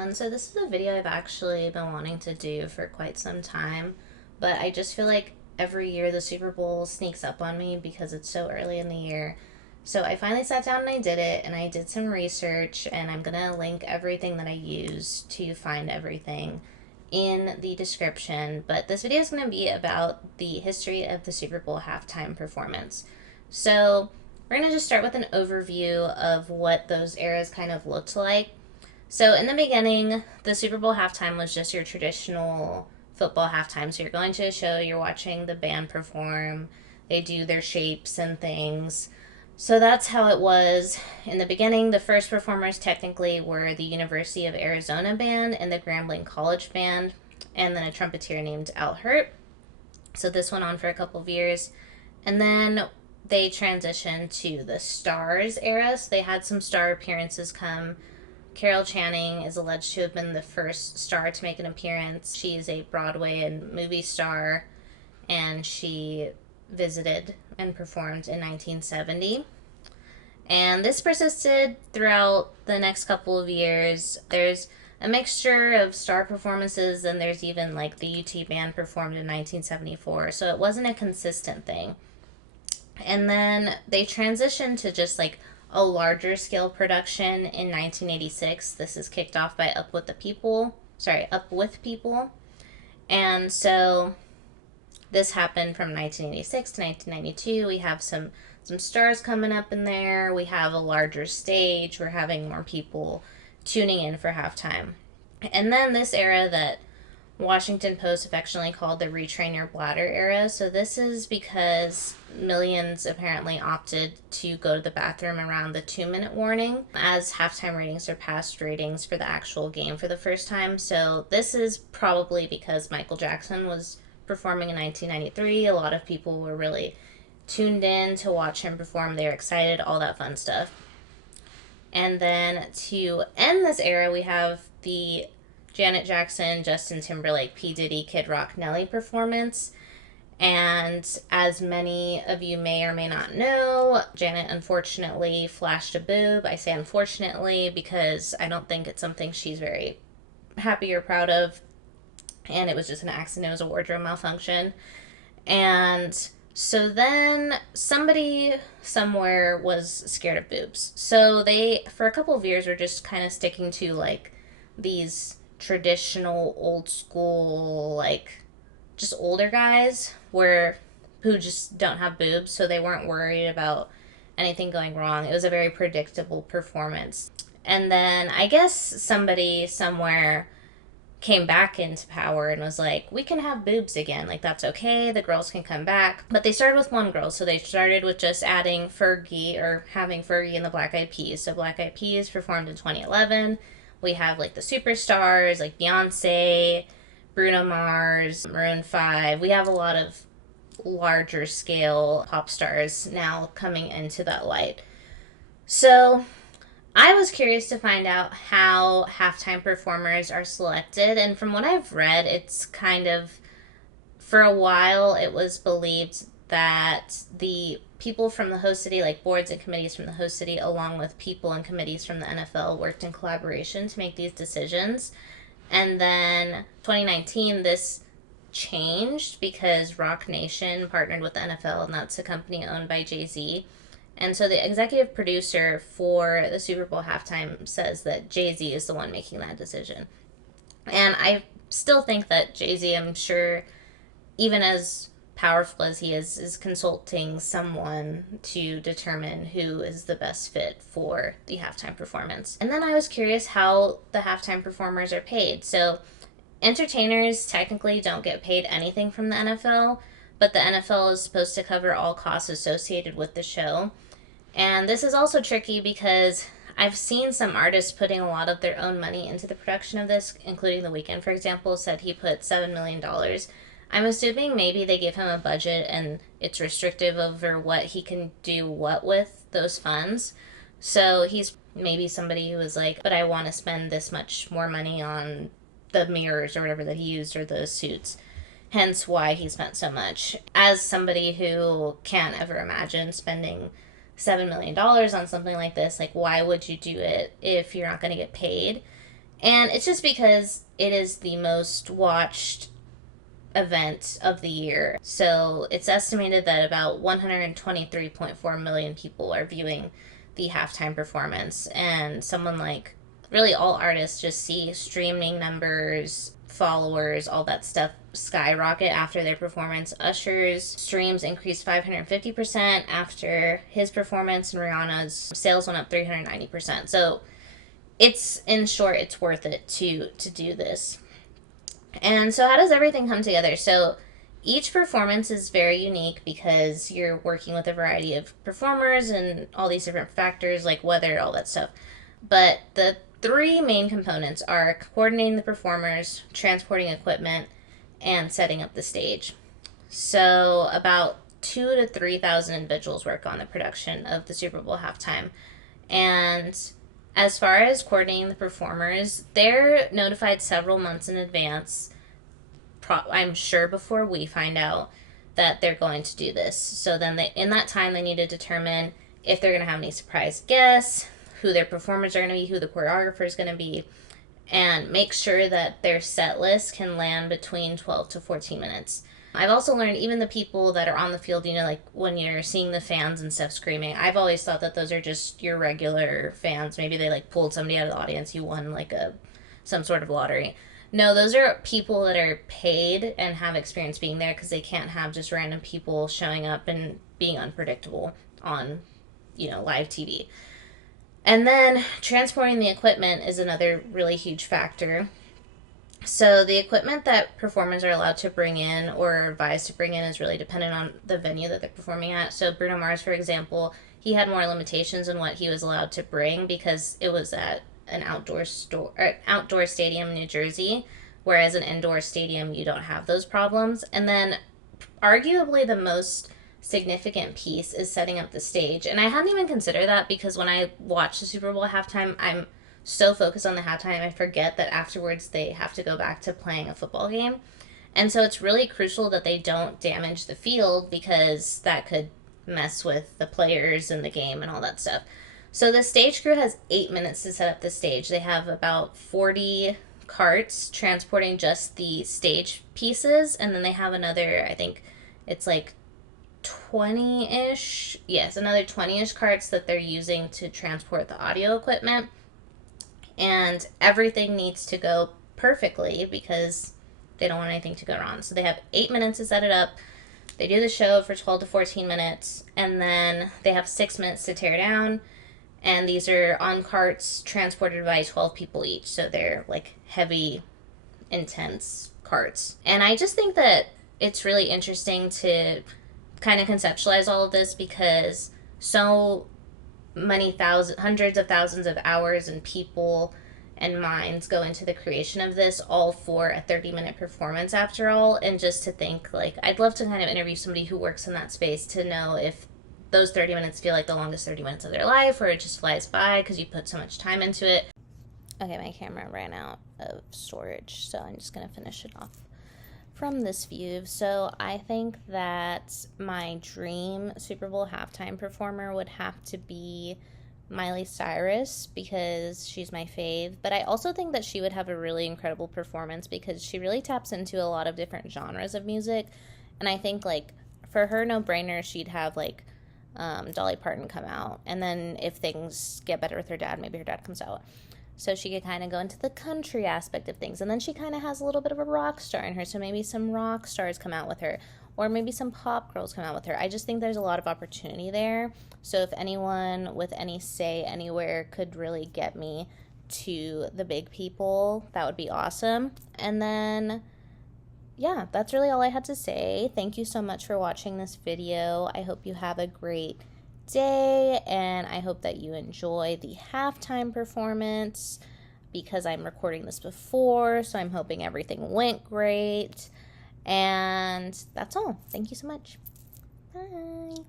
everyone. So this is a video I've actually been wanting to do for quite some time, but I just feel like every year the Super Bowl sneaks up on me because it's so early in the year. So I finally sat down and I did it, and I did some research, and I'm gonna link everything that I use to find everything in the description. But this video is gonna be about the history of the Super Bowl halftime performance. So we're gonna just start with an overview of what those eras kind of looked like. So in the beginning, the Super Bowl halftime was just your traditional football halftime. So you're going to a show, you're watching the band perform, they do their shapes and things. So that's how it was in the beginning. The first performers technically were the University of Arizona band and the Grambling College band, and then a trumpeter named Al Hirt. So this went on for a couple of years. And then they transitioned to the Stars era. So they had some star appearances come. Carol Channing is alleged to have been the first star to make an appearance. She is a Broadway and movie star, and she visited and performed in 1970. And this persisted throughout the next couple of years. There's a mixture of star performances, and there's even like the UT band performed in 1974, so it wasn't a consistent thing. And then they transitioned to just like a larger scale production in 1986. This is kicked off by Up With People. And so this happened from 1986 to 1992. We have some stars coming up in there. We have a larger stage. We're having more people tuning in for halftime. And then this era that Washington Post affectionately called the Retrain Your Bladder era. So this is because millions apparently opted to go to the bathroom around the 2-minute warning as halftime ratings surpassed ratings for the actual game for the first time. So this is probably because Michael Jackson was performing in 1993. A lot of people were really tuned in to watch him perform. They were excited, all that fun stuff. And then to end this era, we have the Janet Jackson, Justin Timberlake, P. Diddy, Kid Rock, Nelly performance. And as many of you may or may not know, Janet unfortunately flashed a boob. I say unfortunately because I don't think it's something she's very happy or proud of. And it was just an accident. It was a wardrobe malfunction. And so then somebody somewhere was scared of boobs. So they, for a couple of years, were just kind of sticking to like these traditional old school, like just older guys who just don't have boobs, so they weren't worried about anything going wrong. It was a very predictable performance. And then I guess somebody somewhere came back into power and was like, we can have boobs again. Like, that's okay. The girls can come back. But they started with one girl. So they started with just adding Fergie, or having Fergie in the Black Eyed Peas. So Black Eyed Peas performed in 2011. We have like the superstars like Beyonce, Bruno Mars, Maroon 5. We have a lot of larger scale pop stars now coming into that light. So I was curious to find out how halftime performers are selected, and from what I've read, it's kind of, for a while, it was believed that the people from the host city, like boards and committees from the host city, along with people and committees from the NFL, worked in collaboration to make these decisions. And then 2019, this changed because Rock Nation partnered with the NFL, and that's a company owned by Jay-Z. And so the executive producer for the Super Bowl halftime says that Jay-Z is the one making that decision. And I still think that Jay-Z, I'm sure, even as powerful as he is consulting someone to determine who is the best fit for the halftime performance. And then I was curious how the halftime performers are paid. So entertainers technically don't get paid anything from the NFL, but the NFL is supposed to cover all costs associated with the show. And this is also tricky because I've seen some artists putting a lot of their own money into the production of this, including The Weeknd, for example, said he put $7 million. I'm assuming maybe they give him a budget and it's restrictive over what he can do what with those funds. So he's maybe somebody who was like, but I want to spend this much more money on the mirrors or whatever that he used, or the suits. Hence why he spent so much. As somebody who can't ever imagine spending $7 million on something like this, like, why would you do it if you're not going to get paid? And it's just because it is the most watched event of the year. So it's estimated that about 123.4 million people are viewing the halftime performance. And someone like really all artists just see streaming numbers, followers, all that stuff skyrocket after their performance. Usher's streams increased 550% after his performance, and Rihanna's sales went up 390%. So it's, in short, it's worth it to do this. And so how does everything come together? So each performance is very unique because you're working with a variety of performers and all these different factors like weather, all that stuff. But the three main components are coordinating the performers, transporting equipment, and setting up the stage. So about 2,000 to 3,000 individuals work on the production of the Super Bowl halftime. And as far as coordinating the performers, they're notified several months in advance, I'm sure before we find out that they're going to do this. So then in that time, they need to determine if they're going to have any surprise guests, who their performers are going to be, who the choreographer is going to be, and make sure that their set list can land between 12 to 14 minutes. I've also learned even the people that are on the field, like when you're seeing the fans and stuff screaming, I've always thought that those are just your regular fans. Maybe they like pulled somebody out of the audience, you won like some sort of lottery. No, those are people that are paid and have experience being there because they can't have just random people showing up and being unpredictable on, live TV. And then transporting the equipment is another really huge factor. So the equipment that performers are allowed to bring in or are advised to bring in is really dependent on the venue that they're performing at. So Bruno Mars, for example, he had more limitations on what he was allowed to bring because it was at an outdoor stadium in New Jersey, whereas an indoor stadium you don't have those problems. And then arguably the most significant piece is setting up the stage. And I hadn't even considered that because when I watch the Super Bowl halftime, I'm so focused on the halftime, I forget that afterwards they have to go back to playing a football game. And so it's really crucial that they don't damage the field because that could mess with the players and the game and all that stuff. So the stage crew has 8 minutes to set up the stage. They have about 40 carts transporting just the stage pieces, and then they have another, I think it's like 20-ish, another 20-ish carts that they're using to transport the audio equipment. And everything needs to go perfectly because they don't want anything to go wrong. So they have 8 minutes to set it up. They do the show for 12 to 14 minutes, and then they have 6 minutes to tear down. And these are on carts transported by 12 people each. So they're like heavy, intense carts. And I just think that it's really interesting to kind of conceptualize all of this because so many hundreds of thousands of hours and people and minds go into the creation of this, all for a 30-minute performance after all. And just to think, like, I'd love to kind of interview somebody who works in that space to know if those 30 minutes feel like the longest 30 minutes of their life or it just flies by because you put so much time into it. Okay, my camera ran out of storage, so I'm just going to finish it off from this view. So I think that my dream Super Bowl halftime performer would have to be Miley Cyrus because she's my fave. But I also think that she would have a really incredible performance because she really taps into a lot of different genres of music. And I think, like, for her, no brainer, she'd have, like, Dolly Parton come out. And then if things get better with her dad, maybe her dad comes out. So she could kind of go into the country aspect of things. And then she kind of has a little bit of a rock star in her. So maybe some rock stars come out with her. Or maybe some pop girls come out with her. I just think there's a lot of opportunity there. So if anyone with any say anywhere could really get me to the big people, that would be awesome. And then, yeah, that's really all I had to say. Thank you so much for watching this video. I hope you have a great day, and I hope that you enjoy the halftime performance because I'm recording this before, so I'm hoping everything went great. And that's all. Thank you so much. Bye.